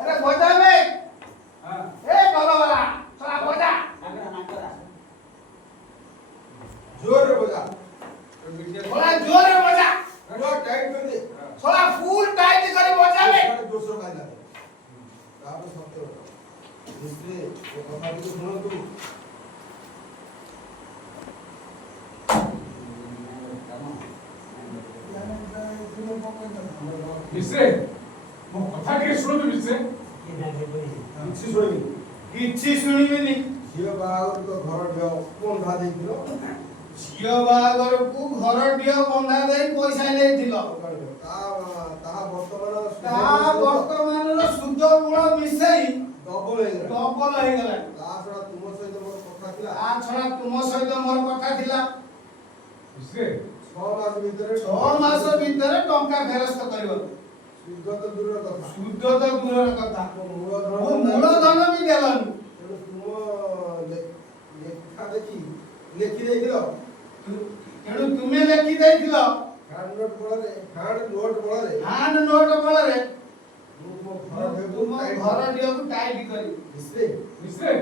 अरे बजा बे हां ए बाबा वाला चला बजा जोर बजा थोड़ा जोर में बजा थोड़ा टाइट कर दे थोड़ा फुल टाइट करे बजा बे जोर से गाइला आप सबते हो दूसरे वो कथा भी सुनो तू मिस्रे मो कथा के सुनो तो मिस्रे किछि सुनिबेनी झियो बागर तो घर दियो कोन धा देइथिलो झियो बागर को घर दियो बंधा देई पैसा लेथिलो ता वर्तमान रो शुद्ध गुण मिसई डबल हे गला ता छडा तुम सहित मोर कथा थिला आ छडा तुम सहित मोर कथा थिला मिस्रे 6 मास भीतर टंका फेरस्त करिवो शुद्ध तो दूर कथा मूल धन भी देलन तुम लेखा देखि लेखि देइथिलो एणु तुमे लेखि देइथिलो हैंड नोट बोलरे हैंड नोट बोलरे तुम घर दियो को टाइट करी मिस्रे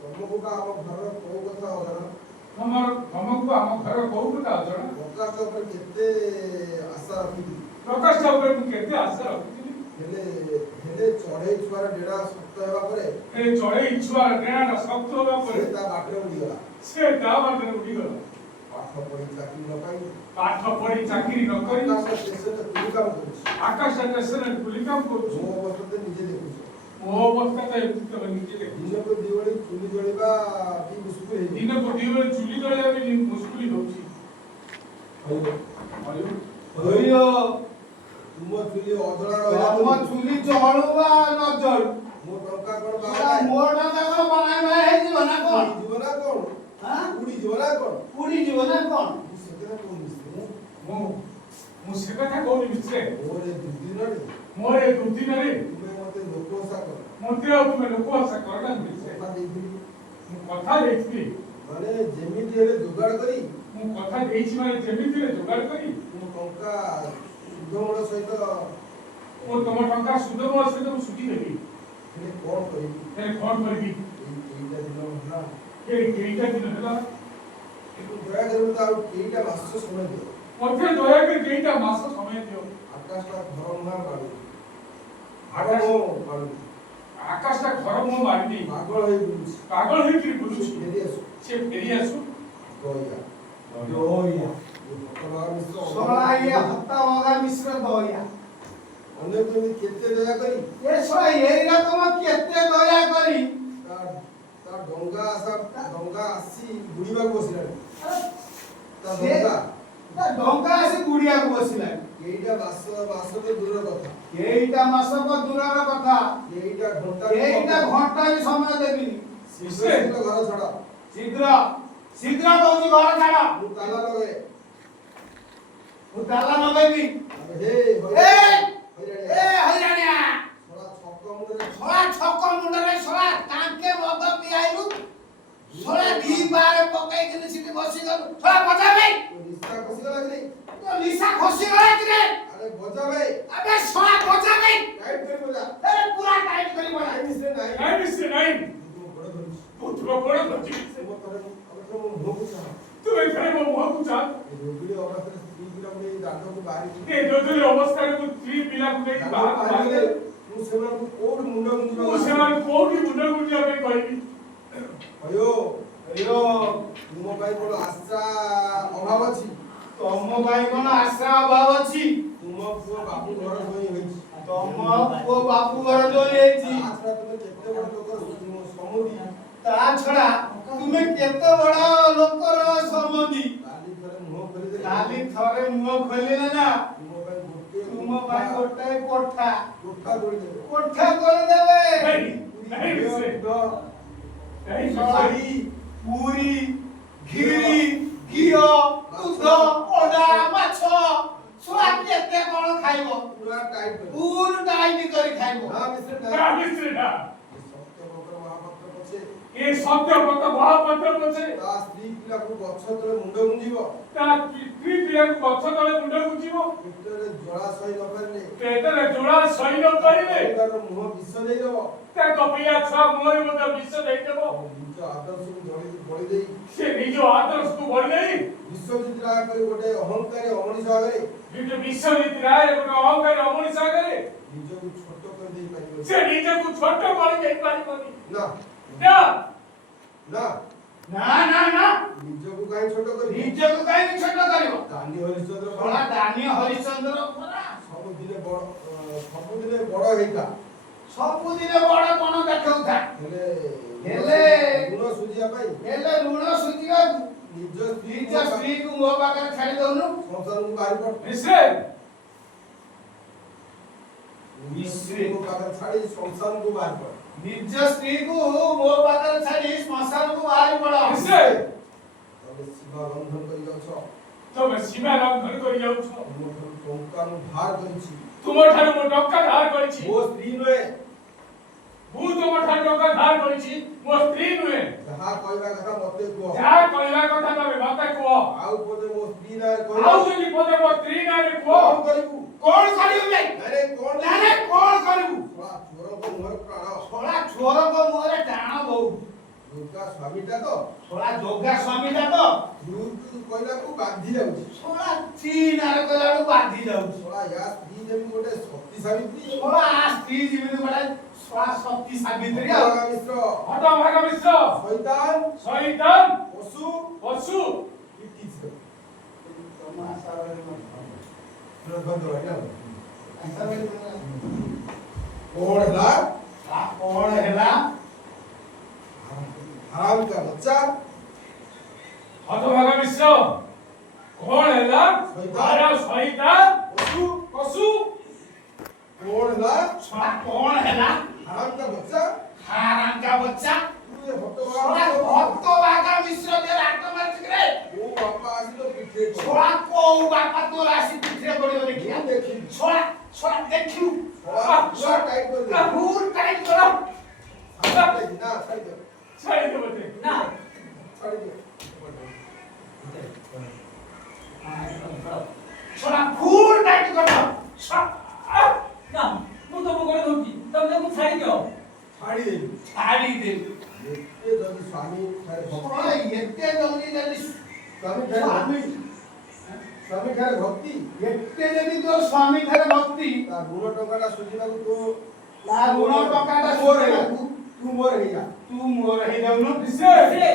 तुमको का हम घर को कथा होना हमको हम घर को कथा होना प्रकाश ऊपर केते आशा रखी प्रकाश ऊपर मु केते आशा रखी हेले चढ़े छुआर डेरा शक्त हेबा परे ए चढ़े छुआर डेरा शक्त हेबा परे ता बाटरे उडी गला पाठ पढी चाकरी न करी आकाश देशे तो तुली काम करू आकाश देशे तुली काम करू मो अवस्था ते निजे देखु मो अवस्था ते निजे देखु दिन को दिवळी चुली जळिबा भी मुश्किल हे दिन को दिवळी चुली जळिबा भी मुश्किल होची होइयो तुम चुली अजळा रहला तुम चुली जळुबा न जळ मो टंका कोन बाबा मोर टंका कोन बनाय भाई हे जीवना कोन जीवना कोन हां उडी जीवना कोन उडी जीवना कोन सेकरा कोन मिस्त्री मु से कथा कोनी मिस्रे मोरे दुदिनरे मोरे दुदिनरे तुमे मते लोकोसा कर मते तुमे लोकोसा करना मिस्रे मु कथा देखि माने जेमिति हेले जुगाड़ करी मु कथा देछि माने जेमिति हेले जुगाड़ करी मु टंका सुधमोड़ सहित ओ तम टंका सुधमोड़ सहित मु सुटी देबी हेले कोन करी एइटा दिन होला केइटा दिन होला दया करू ता केइटा मास समय दियो मते दया कर केइटा मास समय दियो आकाशटा घर ना बाडू आकाशटा घर मो बाडी पागल होई बुलुछ से फेरी आसु दोया सोला ये हत्ता होगा मिश्र दोया अन्य तुम केते दया करी ए सोला एइरा तुम केते दया करी ता डोंगा आसी बुडीबा बसिला ता डोंगा आसी गुड़िया को बसिला एइटा मास तो दूर कथा एइटा मास को दूरर कथा एइटा घंटा भी समय देबी शीघ्र घर छड़ा शीघ्र दौनी घर छड़ा मु ताला लगे मु ताला लगेबी हे हैरानिया छोड़ा छक्क मुंडरे छोड़ा छक्क मुंडरे छोड़ा कांके मद पियाइलु छोड़ा दी बार पकाई के सिटी बसी गलु छोड़ा बजा बे निशा खसी गला कि तो निशा खसी गला कि रे अरे बजा बे अबे छोड़ा बजा बे टाइट कर बजा अरे पूरा टाइट करी बजा नहीं मिस्रे नहीं तू बड़ा धरती वो तोरे अब तो मुंह को चाह तू एखरे मो मुह को चाह रोगिड़ी अवस्था स्त्री पिला मुझे दांत को बाहर ए दोदरी अवस्था को थ्री पिला को देख बाहर मु सेना को कोड मुंडा मुंडा मु सेना कोडी मुंडा मुंडा पे कहबी अयो तुम भाई बोलो आशा अभाव अछि तुम भाई कोन आशा अभाव अछि तुम पुओ बापू घर होई होई तुम पुओ बापू घर जोई हेछि आशा तुम केते बड़ लोक समुदी ता छड़ा तुमे केते बड़ा लोकर समधी काली थरे मुंह खोली दे काली थरे मुंह खोलिले ना तुम भाई कोठा जोड़ी दे कोठा कर देबे नहीं मिस्रे नहीं साड़ी पूरी घी घियो दूध ओडा माछ ଖାଇବ ପୁରା ଟାଇଟ୍ କରି ଫୁଲ ଟାଇଟ୍ କରି ଖାଇବ ନା ମିଶ୍ର ନା ମିଶ୍ରିଟା ସତ୍ୟବ୍ରତ ମହାପାତ୍ର ପଛେ ଏ ସତ୍ୟବ୍ରତ ମହାପାତ୍ର ପଛେ ତା ସ୍ତ୍ରୀ ପିଲାକୁ ଗଛ ତଳେ ମୁଣ୍ଡ ଗୁଞ୍ଜିବ ତା ସ୍ତ୍ରୀ ପିଲାକୁ ଗଛ ତଳେ ମୁଣ୍ଡ ଗୁଞ୍ଜିବ ପେଟରେ ଜଳାଶୟ ନ ପାରିଲେ ପେଟରେ ଜୋଳା ସହି ନ ପାରିଲେ ପରିବାର ମୁହଁ ବିଷ ଦେଇଦବ ତା କପିଲା ଛୁଆ ମୁହଁରେ ମଧ୍ୟ ବିଷ ଦେଇଦେବ ନିଜ ଆଦର୍ଶକୁ ବଳି ଦେଇ ସେ ନିଜ ଆଦର୍ଶକୁ ବଳି ଦେଇ ବିଶ୍ୱଜିତ ରାୟ ପରି ଗୋଟେ ଅହଙ୍କାରୀ ଅମଣିଷ ଆଗରେ ବିଶ୍ୱଜିତ ରାୟ ଗୋଟେ ଅହଙ୍କାରୀ ଅମଣିଷ ଆଗରେ ନିଜକୁ ଛୋଟ କରି ଦେଇ ପାରିବ ସେ ନିଜକୁ ଛୋଟ କରି ଦେଇପାରିବନି ନା ନା ନା ନା ନା ନା ନିଜକୁ କାହିଁ ଛୋଟ କରି ନିଜକୁ କାହିଁକି ଛୋଟ କରିବ ଦାନି ହରିଶ୍ଚନ୍ଦ୍ର ଶଳା ଦାନୀୟ ହରିଶ୍ଚନ୍ଦ୍ର ପରା ସବୁଦିନେ ବଡ ହେଇଥା ସବୁଦିନେ ବଡ କଣ ଦେଖଉଥା ହେଲେ ଗୁଣ ସୁଝିବା ପାଇଁ ହେଲେ ଋଣ ସୁଝିବାକୁ ନିଜ ନିଜ ସ୍ତ୍ରୀକୁ ମୋ ପାଖରେ ଛାଡି ଦଉନୁ ସଂସାରକୁ ବାହାରି ପଡ ମିଶ୍ରେ ନିଜ ସ୍ତ୍ରୀକୁ ପାଖରେ ଛାଡି ସଂସାରକୁ ବାହାରି ପଡ ନିଜ ସ୍ତ୍ରୀକୁ ମୋ ପାଖରେ ଛାଡି ଶ୍ମଶାନକୁ ବାହାରି ପଡ ମିଶ୍ରେ ତମେ ସୀମା ଲଙ୍ଘନ କରି ଯାଉଛ ତମେ ସୀମା ଲଙ୍ଘନ କରି ଯାଉଛ ତୁମଠାରୁ ଟଙ୍କା ମୁଁ ଧାର କରିଛି ତୁମଠାରୁ ମୁଁ ଟଙ୍କା ଧାର କରିଛି ମୋ ସ୍ତ୍ରୀ ନୁହେଁ ମୁଁ ତୁମଠାରୁ ଟଙ୍କା ଧାର କରିଛି ମୋ ସ୍ତ୍ରୀ ନୁହେଁ ଯାହା କହିବା କଥା ମତେ କୁହ ଯାହା କହିବା କଥା ତମେ ମତେ କୁହ ଆଉ ପଦେ ମୋ ସ୍ତ୍ରୀ ନାଁରେ ଆଉ କହିବ ଯଦି ପଦେ ମୋ ସ୍ତ୍ରୀ ନାଁରେ କୁହ କଣ କରିବୁ କଣ କରିବୁ ବେ ଆରେ କଣ ନାରେ କଣ କରିବୁ ଶଳା ଚୋରଙ୍କ ମୁହଁରେ ପ୍ରାଣ ଶଳା ଚୋରଙ୍କ ମୁହଁରେ ଟାଣ ବୋଉ ଦୁର୍ଗା ସ୍ୱାମୀଟା ତ ଶଳା ଯୋଗା ସ୍ୱାମୀଟା ତ ତୁ କହିଲାକୁ ବାନ୍ଧି ଯାଉଛି ଶଳା ଚୀନାରେ କହିଲାକୁ ବାନ୍ଧି ଯାଉଛି ଶଳା ୟା ସ୍ତ୍ରୀ ଯେମିତି ଗୋଟେ ସତୀ ସାବିତ୍ରୀ ଶଳା ସ୍ତ୍ରୀ ଯେମିତି ଗୋଟେ ଶଳା ସତୀ ସାବିତ୍ରୀ ଆଉ ହତଭାଗା ମିଶ୍ର ହତଭାଗା ମିଶ୍ର ଶୈତାନ ଶୈତାନ ପଶୁ ପଶୁ ଇତିଶ୍ର ତମ ଆଶା କଣ ହେଲା କଣ ହେଲା हराम का बच्चा হতভাগা মিশ্র কোন হেলা শয়তান। শয়তান पशु পশু कौन है শলা কোন হেলা हराम का बच्चा হারাম কা বাচ্চা तू ये শলা हतभागा ভক্ত বাগা মিশ্র দের আত্ম মারছিস রে वो बापा आसी तो पिटे শলা কোউ বাপা তোর আসি পিঠে পড়িব দেখিয়া ये देखी শলা শলা দেখিউ पूरा टाइट कर दे ফুল টাইট করো साइड दे ना साइड दे ছাড়ি দেবতে না साइड दे শলা ফুল টাইট করো না ମୁଁ ତମକୁ କରି ଦଉଛି ତମେ ତାକୁ ଛାଡ଼ି ଦିଅ छाड़ी दे ছাড়ি দে ये जल्दी स्वामी थारे শলা भक्ति এতে জলদি জলদি स्वामी थारे भक्ति स्वामी थारे भक्ति এতে যদি তোর স্বামী ঠারে ভক্তি ता गुण टंकाटा सुझिबाकू तो তা ଋণ ଟଙ୍କାଟା मोर ଶୁଝିବାକୁ है तू मोर है या ତୁ ମୋର ହେଇଯାଉନୁ মিশ্রে